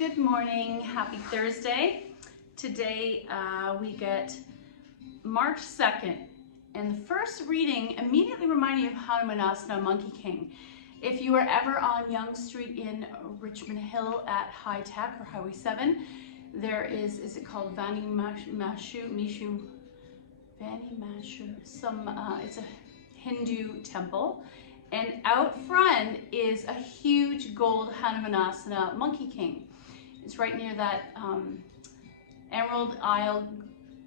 Good morning, happy Thursday. Today we get March 2nd, and the first reading immediately reminded me of Hanumanasana, Monkey King. If you are ever on Yonge Street in Richmond Hill at High Tech or Highway 7, there is it called Vani Mashu, it's a Hindu temple. And out front is a huge gold Hanumanasana Monkey King. It's right near that Emerald Isle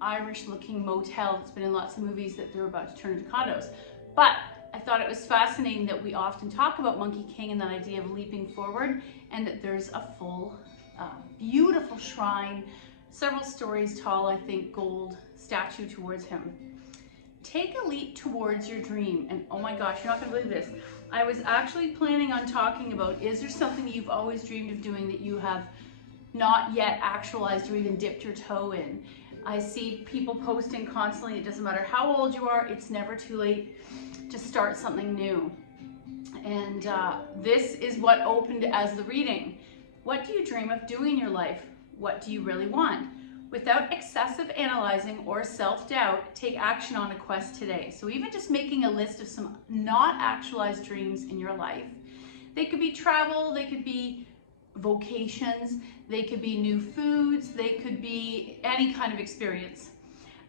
Irish looking motel that's been in lots of movies that they're about to turn into condos. But I thought it was fascinating that we often talk about Monkey King and that idea of leaping forward, and that there's a full, beautiful shrine, several stories tall, I think, gold statue towards him. Take a leap towards your dream. And oh my gosh, you're not gonna believe this. I was actually planning on talking about, is there something you've always dreamed of doing that you have not yet actualized or even dipped your toe in? I see people posting constantly, it doesn't matter how old you are, it's never too late to start something new. And this is what opened as the reading. What do you dream of doing in your life? What do you really want? Without excessive analyzing or self-doubt, take action on a quest today. So even just making a list of some not actualized dreams in your life. They could be travel, they could be vocations, they could be new foods, they could be any kind of experience.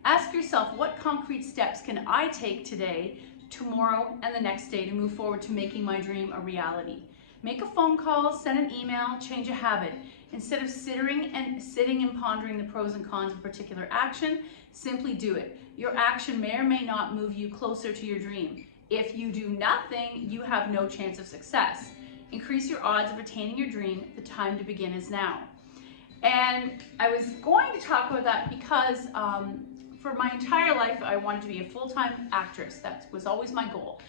Ask yourself, what concrete steps can I take today, tomorrow, and the next day to move forward to making my dream a reality? Make a phone call, send an email, change a habit. Instead of sitting and pondering the pros and cons of a particular action, simply do it. Your action may or may not move you closer to your dream. If you do nothing, you have no chance of success. Increase your odds of attaining your dream. The time to begin is now. And I was going to talk about that because for my entire life, I wanted to be a full-time actress. That was always my goal.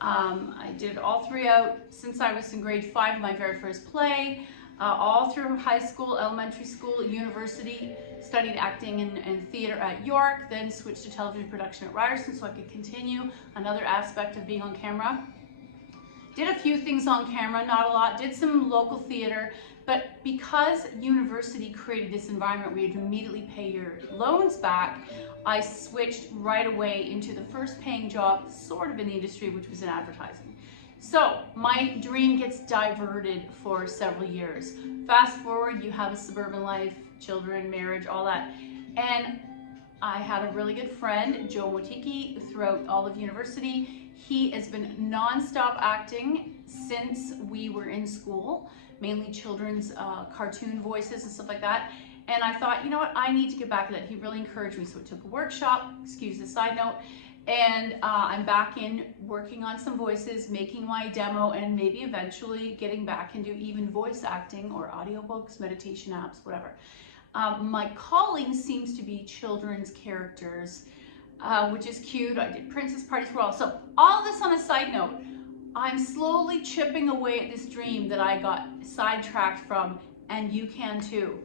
I did it all throughout since I was in grade 5, my very first play. All through high school, elementary school, university, studied acting and theater at York, then switched to television production at Ryerson so I could continue another aspect of being on camera. Did a few things on camera, not a lot, did some local theater, but because university created this environment where you'd immediately pay your loans back, I switched right away into the first paying job sort of in the industry, which was in advertising. So my dream gets diverted for several years. Fast forward, you have a suburban life, children, marriage, all that. And I had a really good friend, Joe Motiki, throughout all of university. He has been nonstop acting since we were in school, mainly children's cartoon voices and stuff like that. And I thought, you know what, I need to get back to that. He really encouraged me, so I took a workshop, excuse the side note, and I'm back in working on some voices, making my demo, and maybe eventually getting back into even voice acting or audiobooks, meditation apps, whatever. My calling seems to be children's characters, which is cute. I did princess parties for all. So all this on a side note, I'm slowly chipping away at this dream that I got sidetracked from, and you can too.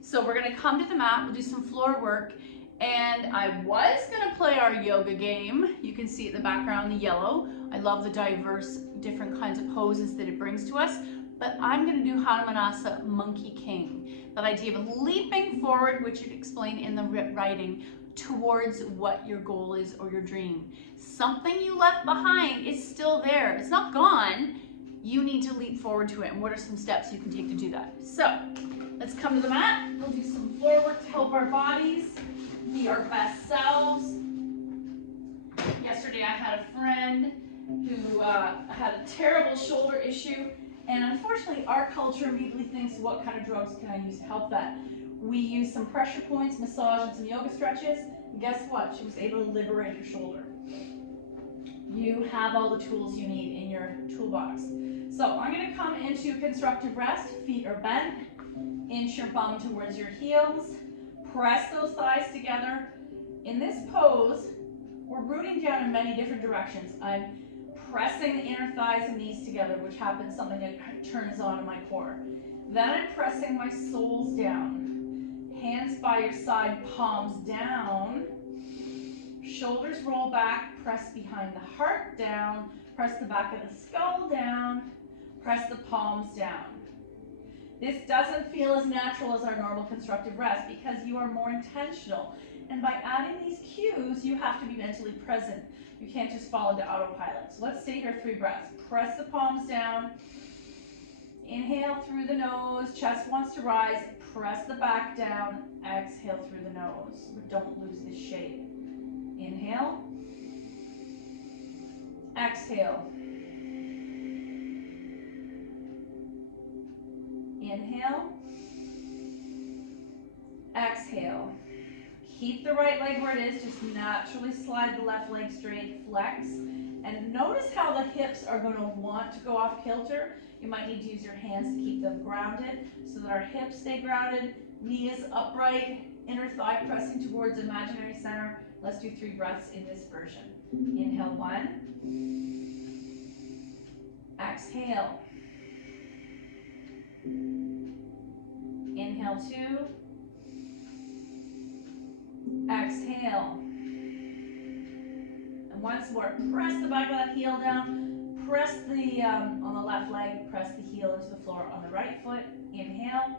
So we're gonna come to the mat, we'll do some floor work, and I was gonna play our yoga game. You can see it in the background, the yellow. I love the diverse, different kinds of poses that it brings to us, but I'm gonna do Hanumanasana, Monkey King. That idea of leaping forward, which you explain in the writing, towards what your goal is or your dream. Something you left behind is still there. It's not gone. You need to leap forward to it. And what are some steps you can take to do that? So let's come to the mat. We'll do some floor work to help our bodies be our best selves. Yesterday I had a friend who had a terrible shoulder issue, and unfortunately our culture immediately thinks, what kind of drugs can I use to help that? We used some pressure points, massage, and some yoga stretches. And guess what? She was able to liberate her shoulder. You have all the tools you need in your toolbox. So I'm going to come into constructive rest. Feet are bent. Inch your bum towards your heels. Press those thighs together. In this pose, we're rooting down in many different directions. I'm pressing the inner thighs and knees together, which happens something that turns on in my core. Then I'm pressing my soles down. Hands by your side, palms down. Shoulders roll back, press behind the heart down. Press the back of the skull down. Press the palms down. This doesn't feel as natural as our normal constructive rest because you are more intentional. And by adding these cues, you have to be mentally present. You can't just fall into autopilot. So let's stay here 3 breaths. Press the palms down. Inhale through the nose. Chest wants to rise. Press the back down. Exhale through the nose. But don't lose this shape. Inhale. Exhale. Inhale. Exhale. Keep the right leg where it is. Just naturally slide the left leg straight. Flex. And notice how the hips are going to want to go off kilter. You might need to use your hands to keep them grounded so that our hips stay grounded. Knee is upright. Inner thigh pressing towards imaginary center. Let's do 3 breaths in this version. Inhale 1. Exhale. Inhale 2. Exhale. And once more, press the back of that heel down. Press the, on the left leg, press the heel into the floor on the right foot. Inhale.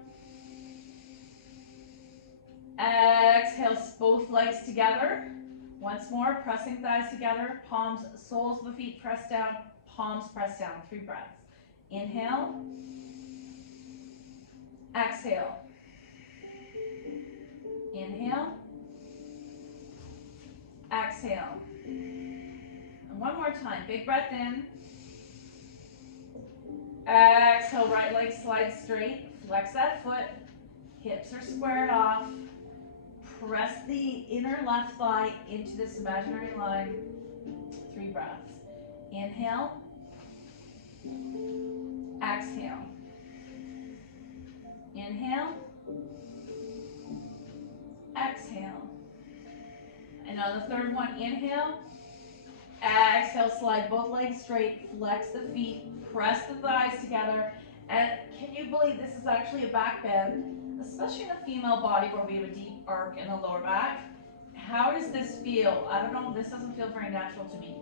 Exhale, both legs together. Once more, pressing thighs together. Palms, soles of the feet press down. Palms press down. 3 breaths. Inhale. Exhale. Inhale. Exhale. And one more time. Big breath in. Exhale, right leg slides straight. Flex that foot. Hips are squared off. Press the inner left thigh into this imaginary line. 3 breaths. Inhale. Exhale. Inhale. Exhale. And on the third one, inhale. Exhale, slide both legs straight. Flex the feet. Press the thighs together. And can you believe this is actually a back bend, especially in the female body where we have a deep arc in the lower back? How does this feel? I don't know. This doesn't feel very natural to me.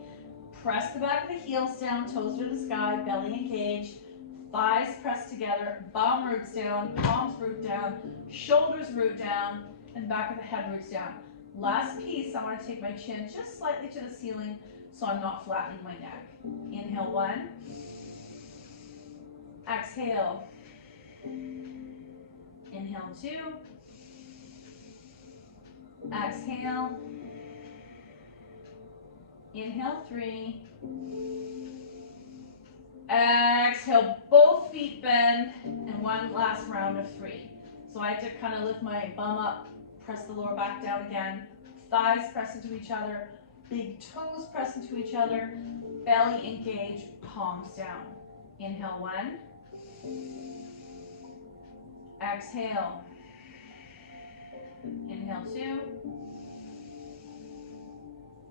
Press the back of the heels down, toes to the sky, belly engaged, thighs pressed together, bum roots down, palms root down, shoulders root down, and back of the head roots down. Last piece, I want to take my chin just slightly to the ceiling so I'm not flattening my neck. Inhale 1. Exhale. Inhale 2. Exhale. Inhale 3. Exhale, both feet bend, and one last round of 3. So I have to kind of lift my bum up, press the lower back down again, thighs press into each other, big toes press into each other, belly engage, palms down. Inhale 1. Exhale. Inhale 2.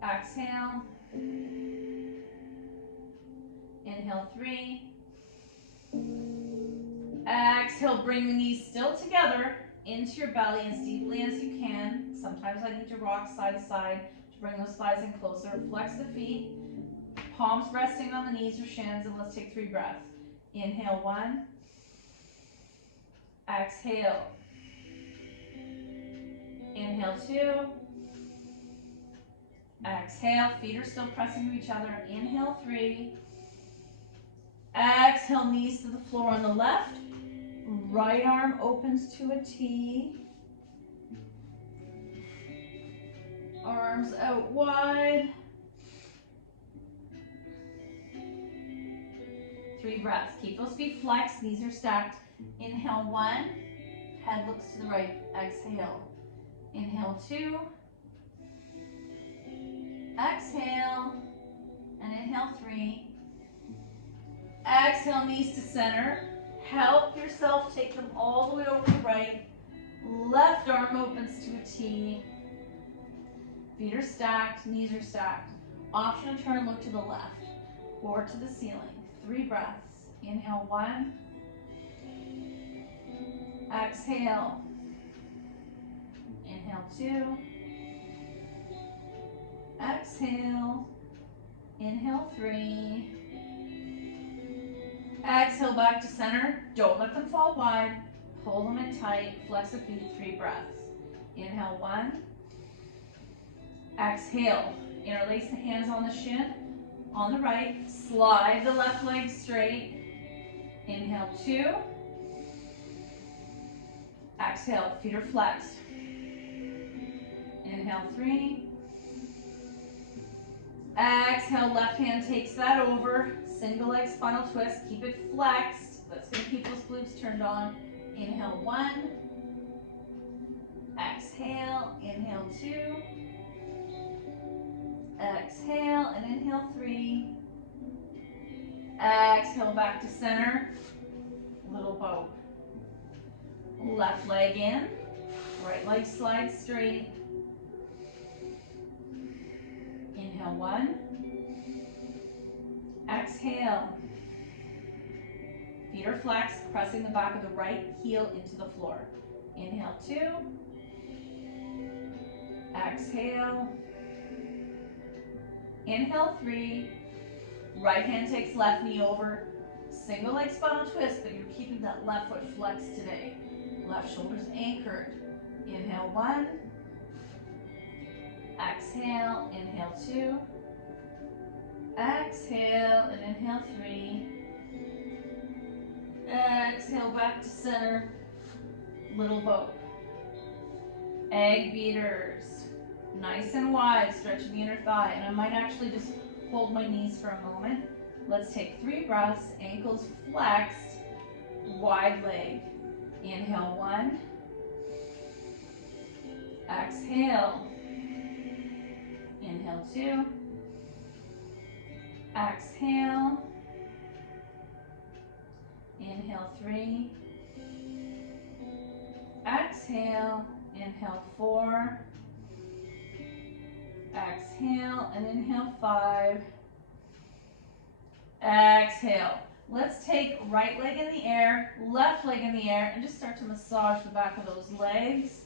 Exhale. Inhale 3. Exhale, bring the knees still together into your belly as deeply as you can. Sometimes I need to rock side to side to bring those thighs in closer. Flex the feet, palms resting on the knees or shins, and let's take 3 breaths. Inhale 1. Exhale. Inhale 2. Exhale, feet are still pressing to each other. Inhale 3. Exhale, knees to the floor on the left. Right arm opens to a T. Arms out wide. 3 breaths. Keep those feet flexed, knees are stacked. Inhale 1. Head looks to the right. Exhale. Inhale 2. Exhale. And inhale 3. Exhale, knees to center. Help yourself take them all the way over to the right. Left arm opens to a T. Feet are stacked, knees are stacked. Option to turn, look to the left or to the ceiling. 3 breaths. Inhale 1. Exhale. Inhale 2. Exhale. Inhale 3. Exhale back to center. Don't let them fall wide. Pull them in tight, flex the feet, 3 breaths. Inhale, 1. Exhale, interlace the hands on the shin, on the right, slide the left leg straight. Inhale, 2. Exhale, feet are flexed. Inhale, 3. Exhale, left hand takes that over. Single leg spinal twist, keep it flexed. That's gonna keep those glutes turned on. Inhale, 1. Exhale, inhale, 2. Exhale, and inhale, 3. Exhale, back to center. Little boat. Left leg in. Right leg slides straight. Inhale, 1. Exhale. Feet are flexed, pressing the back of the right heel into the floor. Inhale, 2. Exhale. Inhale, 3. Right hand takes left knee over. Single leg spinal twist, but you're keeping that left foot flexed today. Left shoulder's anchored. Inhale, 1. Exhale, inhale, 2. Exhale, and inhale, 3. Exhale, back to center. Little boat. Egg beaters. Nice and wide, stretching the inner thigh. And I might actually just hold my knees for a moment. Let's take 3 breaths, ankles flexed, wide leg. Inhale, 1. Exhale. Inhale, 2. Exhale. Inhale, 3. Exhale. Inhale, 4. Exhale, and inhale, 5. Exhale. Let's take right leg in the air, left leg in the air, and just start to massage the back of those legs.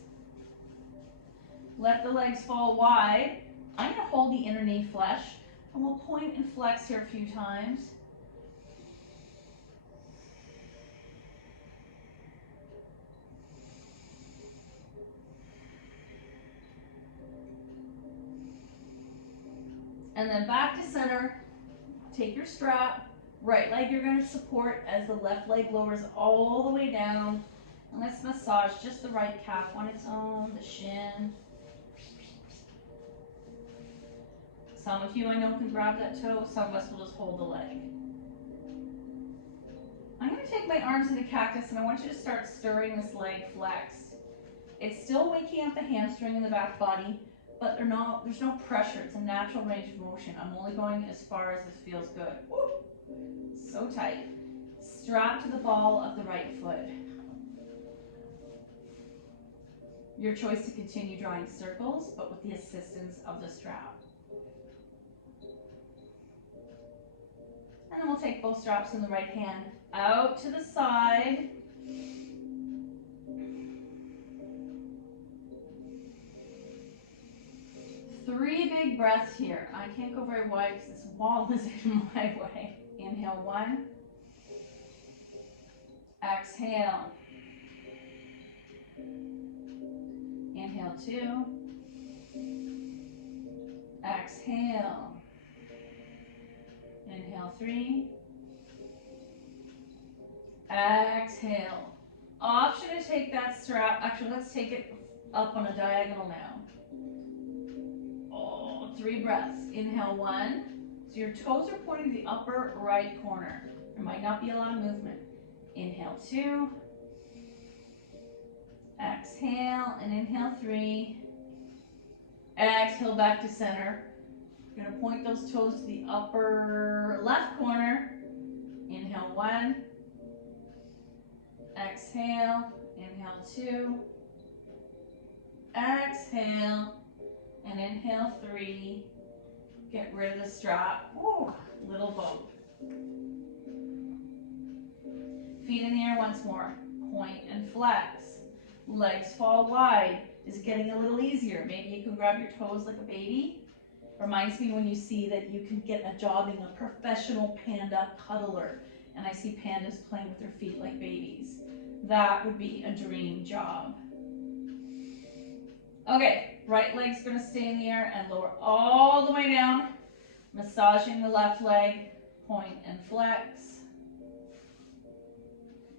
Let the legs fall wide. I'm going to hold the inner knee flesh, and we'll point and flex here a few times. And then back to center. Take your strap. Right leg you're going to support as the left leg lowers all the way down. And let's massage just the right calf on its own, the shin. Some of you I know can grab that toe, some of us will just hold the leg. I'm going to take my arms into cactus and I want you to start stirring this leg flexed. It's still waking up the hamstring and the back body, but there's no pressure. It's a natural range of motion. I'm only going as far as this feels good. Woo! So tight. Strap to the ball of the right foot. Your choice to continue drawing circles, but with the assistance of the strap. And then we'll take both straps in the right hand out to the side. Three big breaths here. I can't go very wide because this wall is in my way. Inhale, 1. Exhale. Inhale, 2. Exhale. Inhale, 3. Exhale. Option to take that strap. Actually, let's take it up on a diagonal now. 3 breaths. Inhale, 1. So your toes are pointing to the upper right corner. There might not be a lot of movement. Inhale, 2. Exhale, and inhale, 3. Exhale, back to center. You're going to point those toes to the upper left corner. Inhale, 1. Exhale, inhale, 2. Exhale, and inhale, 3. Get rid of the strap. Ooh, little boat. Feet in the air once more. Point and flex. Legs fall wide. Is it getting a little easier? Maybe you can grab your toes like a baby. Reminds me when you see that you can get a job being a professional panda cuddler. And I see pandas playing with their feet like babies. that would be a dream job. Okay, right leg's gonna stay in the air and lower all the way down, massaging the left leg, point and flex.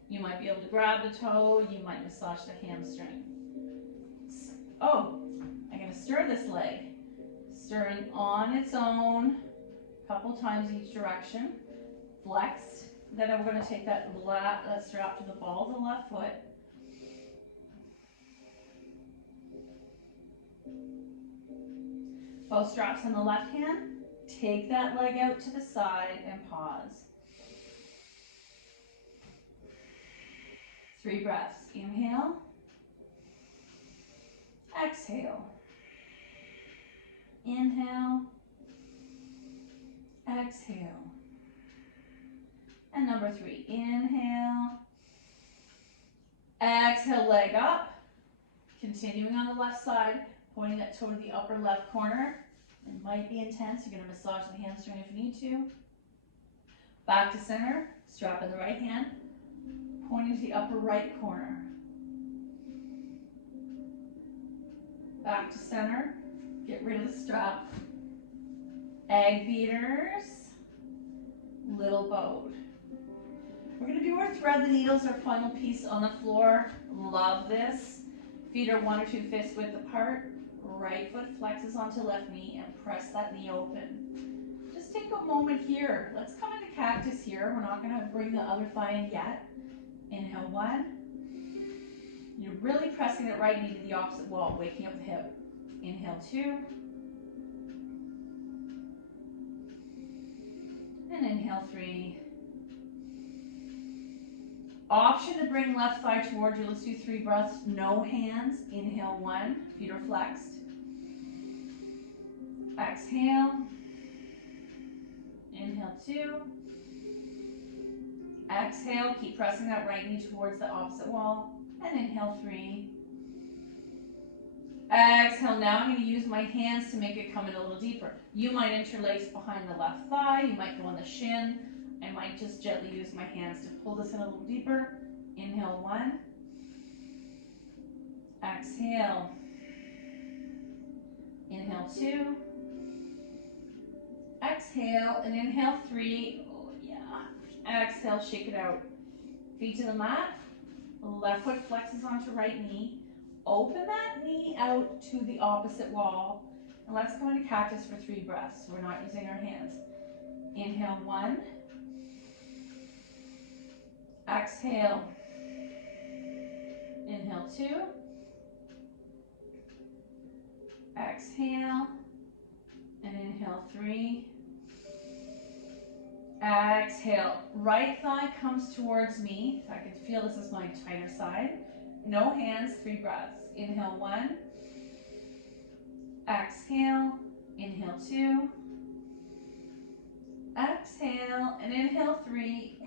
You might be able to grab the toe, you might massage the hamstring. Oh, I'm gonna stir this leg. Stirring on its own, a couple times each direction. Flexed. Then I'm gonna take that strap to the ball of the left foot. Both straps on the left hand. Take that leg out to the side and pause. 3 breaths. Inhale. Exhale. Inhale. Exhale. And number 3. Inhale. Exhale, leg up. Continuing on the left side, pointing that toe to the upper left corner. It might be intense. You're going to massage the hamstring if you need to. Back to center. Strap in the right hand. Pointing to the upper right corner. Back to center. Get rid of the strap. Egg beaters. Little bowed. We're going to do our thread the needles, our final piece on the floor. Love this. Feet are 1 or 2 fist width apart. Right foot flexes onto left knee and press that knee open. Just take a moment here. Let's come into cactus here. We're not going to bring the other thigh in yet. Inhale 1. You're really pressing that right knee to the opposite wall, waking up the hip. Inhale 2. And inhale 3. Option to bring left thigh towards you. Let's do 3 breaths. No hands. Inhale 1. Feet are flexed. Exhale. Inhale 2. Exhale. Keep pressing that right knee towards the opposite wall. And inhale 3. Exhale. Now I'm going to use my hands to make it come in a little deeper. You might interlace behind the left thigh. You might go on the shin. I might just gently use my hands to pull this in a little deeper. Inhale 1. Exhale. Inhale 2. Exhale and inhale 3. Oh yeah. Exhale, shake it out. Feet to the mat. Left foot flexes onto right knee. Open that knee out to the opposite wall. And let's go into cactus for 3 breaths. We're not using our hands. Inhale 1. Exhale. Inhale 2. Exhale. And inhale 3. Exhale. Right thigh comes towards me. I can feel this is my tighter side. No hands, 3 breaths. Inhale 1. Exhale. Inhale 2. Exhale. And inhale 3.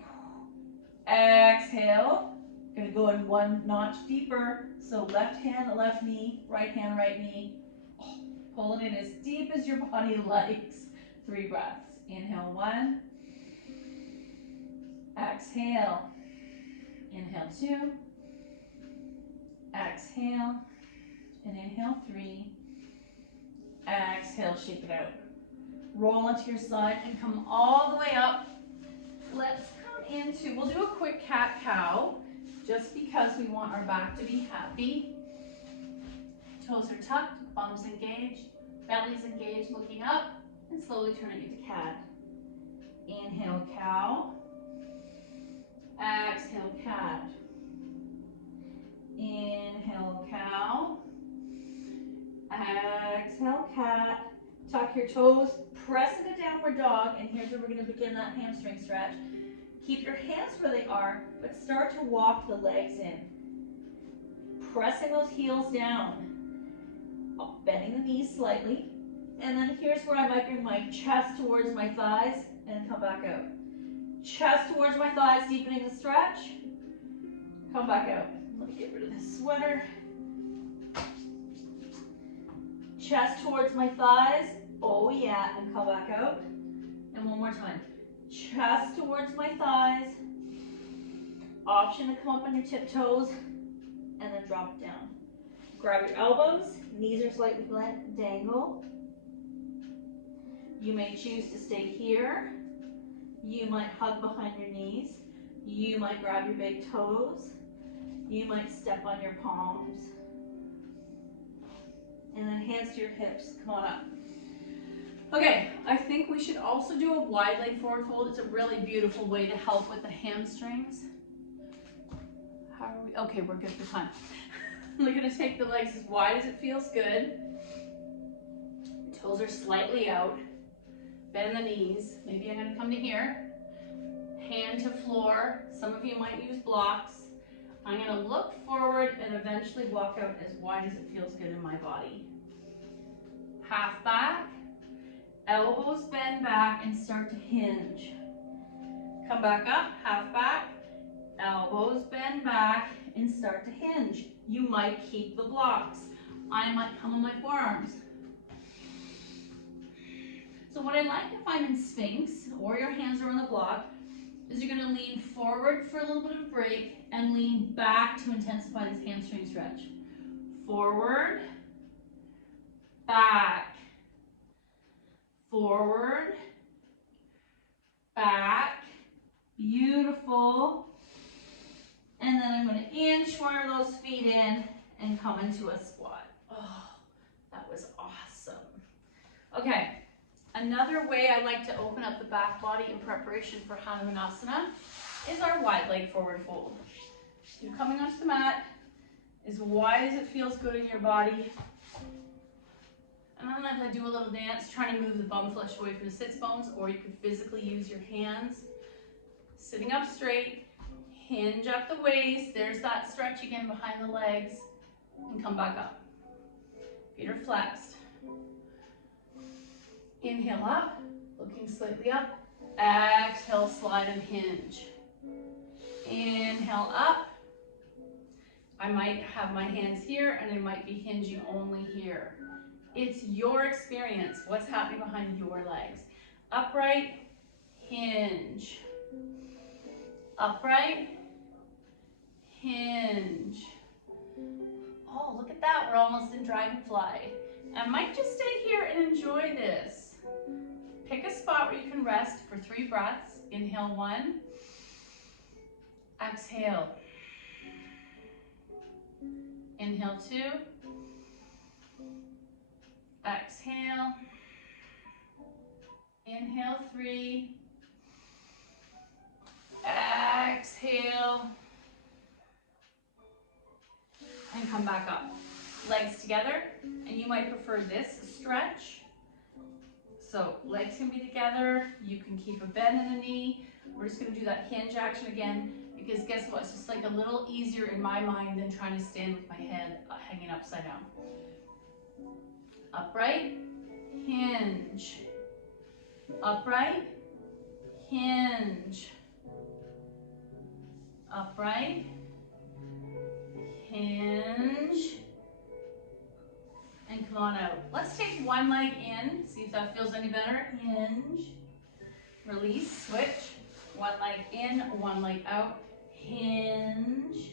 Exhale. Gonna go in 1 notch deeper. So left hand, left knee, right hand, right knee. Pull it in as deep as your body likes. 3 breaths. Inhale 1. Exhale. Inhale 2. Exhale. And inhale 3. Exhale, shake it out. Roll onto your side and come all the way up. Let's come into, we'll do a quick cat-cow just because we want our back to be happy. Toes are tucked, bums engaged, belly's engaged, looking up, and slowly turning into cat. Inhale, cow. Exhale, cat. Inhale, cow. Exhale, cat. Tuck your toes, press into downward dog, and here's where we're going to begin that hamstring stretch. Keep your hands where they are, but start to walk the legs in. Pressing those heels down. Bending the knees slightly. And then here's where I might bring my chest towards my thighs and come back out. Chest towards my thighs, deepening the stretch. Come back out. Let me get rid of this sweater. Chest towards my thighs. Oh yeah, and come back out. And one more time. Chest towards my thighs. Option to come up on your tiptoes and then drop it down. Grab your elbows, knees are slightly bent, dangle. You may choose to stay here. You might hug behind your knees. You might grab your big toes. You might step on your palms. And then hands to your hips, come on up. Okay, I think we should also do a wide leg forward fold. It's a really beautiful way to help with the hamstrings. How are we? Okay, we're good for time. We're gonna take the legs as wide as it feels good. Toes are slightly out. Bend the knees. Maybe I'm gonna come to here. Hand to floor. Some of you might use blocks. I'm gonna look forward and eventually walk out as wide as it feels good in my body. Half back. Elbows bend back and start to hinge. Come back up, half back. Elbows bend back and start to hinge. You might keep the blocks. I might come on my forearms. So what I like if I'm in Sphinx or your hands are on the block is you're gonna lean forward for a little bit of a break and lean back to intensify this hamstring stretch. Forward, back, forward, back, beautiful. And then I'm going to inch one of those feet in and come into a squat. Oh, that was awesome. Okay, another way I like to open up the back body in preparation for Hanumanasana is our wide leg forward fold. You're coming onto the mat as wide as it feels good in your body. And then I do a little dance trying to move the bum flesh away from the sits bones, or you could physically use your hands. Sitting up straight, hinge up the waist. There's that stretch again behind the legs. And come back up. Feet are flexed. Inhale up, looking slightly up. Exhale, slide and hinge. Inhale up. I might have my hands here and I might be hinging only here. It's your experience, what's happening behind your legs. Upright, hinge. Upright, hinge. Oh, look at that, we're almost in dragonfly. I might just stay here and enjoy this. Pick a spot where you can rest for 3 breaths. Inhale 1. Exhale. Inhale 2. Exhale. Inhale 3. Exhale. And come back up. Legs together, and you might prefer this stretch. So legs can be together, you can keep a bend in the knee. We're just gonna do that hinge action again, because guess what? It's just like a little easier in my mind than trying to stand with my head hanging upside down. Upright, hinge. Upright, hinge. Upright, hinge. And come on out. Let's take one leg in, see if that feels any better. Hinge, release, switch. One leg in, one leg out. Hinge.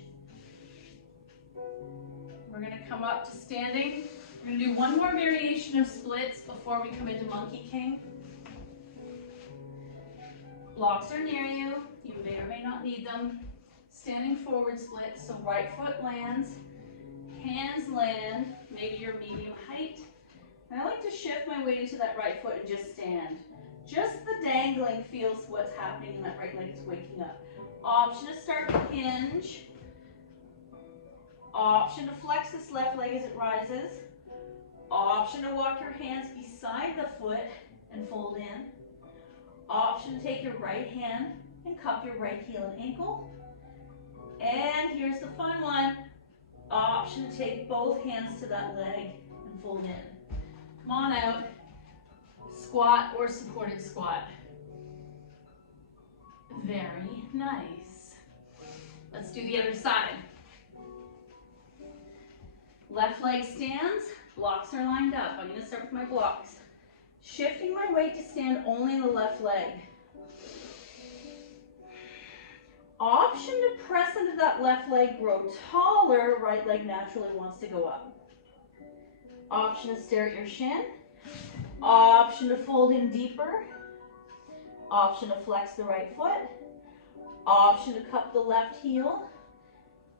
We're gonna come up to standing. We're gonna do one more variation of splits before we come into Monkey King. Blocks are near you. You may or may not need them. Standing forward split, so right foot lands, hands land, maybe you're medium height. And I like to shift my weight into that right foot and just stand. Just the dangling feels what's happening, and that right leg is waking up. Option to start to hinge. Option to flex this left leg as it rises. Option to walk your hands beside the foot and fold in. Option to take your right hand and cup your right heel and ankle. And here's the fun one. Option to take both hands to that leg and fold in. Come on out. Squat or supported squat. Very nice. Let's do the other side. Left leg stands, blocks are lined up. I'm going to start with my blocks. Shifting my weight to stand only in the left leg. Option to press into that left leg, grow taller, right leg naturally wants to go up. Option to stare at your shin. Option to fold in deeper. Option to flex the right foot. Option to cup the left heel.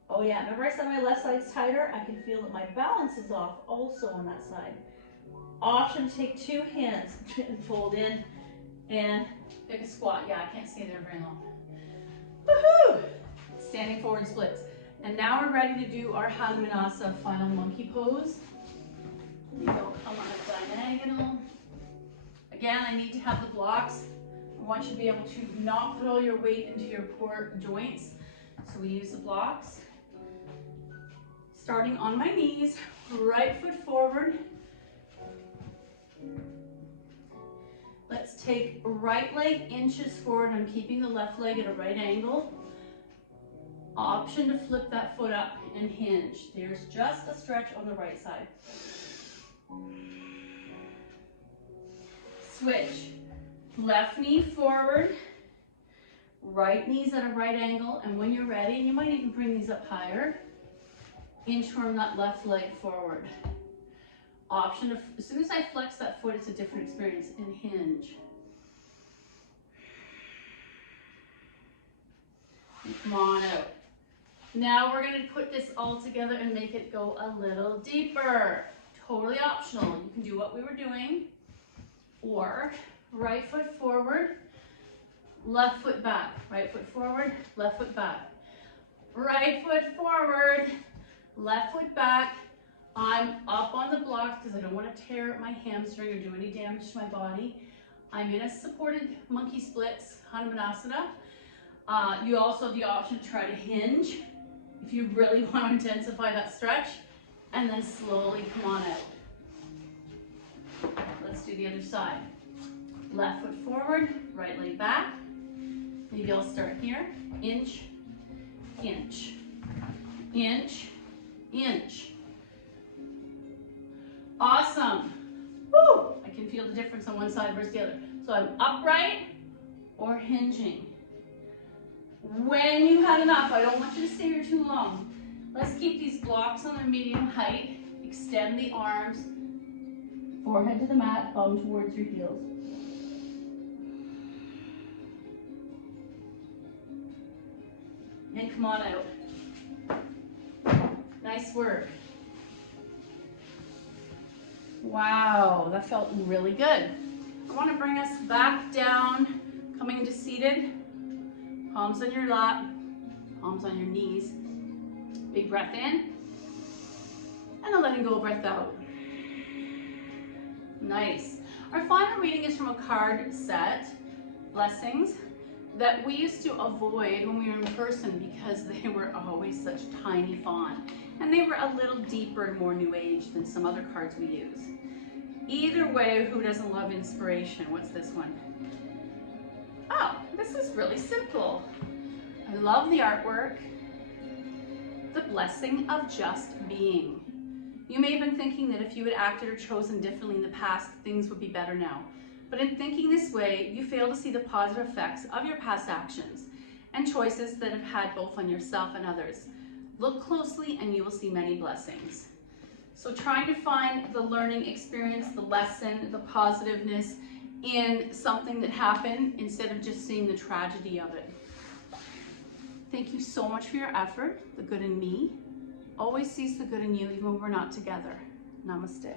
Oh yeah, remember I said my left side's tighter? I can feel that my balance is off also on that side. Option to take two hands and fold in and Pick a squat. Yeah, I can't stay there very long. woohoo! Standing forward splits. And now we're ready to do our Hanumanasa final monkey pose. You go, come on a diagonal. Again, I need to have the blocks. I want you to be able to not put all your weight into your core joints. So we use the blocks. Starting on my knees, right foot forward. Let's take right leg inches forward. I'm keeping the left leg at a right angle. Option to flip that foot up and hinge. There's just a stretch on the right side. Switch. Left knee forward. Right knee's at a right angle. And when you're ready, you might even bring these up higher. Inchworm that left leg forward. Option of, as soon as I flex that foot, it's a different experience, and hinge. And come on out. Now we're gonna put this all together and make it go a little deeper. Totally optional. You can do what we were doing, or right foot forward, left foot back. Right foot forward, left foot back. Right foot forward, left foot back. I'm up on the blocks because I don't want to tear my hamstring or do any damage to my body. I'm in a supported monkey splits, Hanumanasana. You also have the option to try to hinge if you really want to intensify that stretch, and then slowly come on out. Let's do the other side. Left foot forward, right leg back. Maybe I'll start here. Inch, inch, inch, inch. Awesome. Woo! I can feel the difference on one side versus the other. So I'm upright or hinging. When you had enough, I don't want you to stay here too long. Let's keep these blocks on their medium height. Extend the arms. Forehead to the mat, bum towards your heels. And come on out. Nice work. Wow, that felt really good. I want to bring us back down, coming into seated. Palms on your lap, palms on your knees. Big breath in, and a letting go breath out. Nice. Our final reading is from a card set, Blessings, that we used to avoid when we were in person because they were always such tiny font. And they were a little deeper and more new age than some other cards we use. Either way, who doesn't love inspiration? What's this one? Oh, this is really simple. I love the artwork. The blessing of just being. You may have been thinking that if you had acted or chosen differently in the past, things would be better now. But in thinking this way, you fail to see the positive effects of your past actions and choices that have had both on yourself and others. Look closely and you will see many blessings. So trying to find the learning experience, the lesson, the positiveness in something that happened instead of just seeing the tragedy of it. Thank you so much for your effort. The good in me always sees the good in you even when we're not together. Namaste.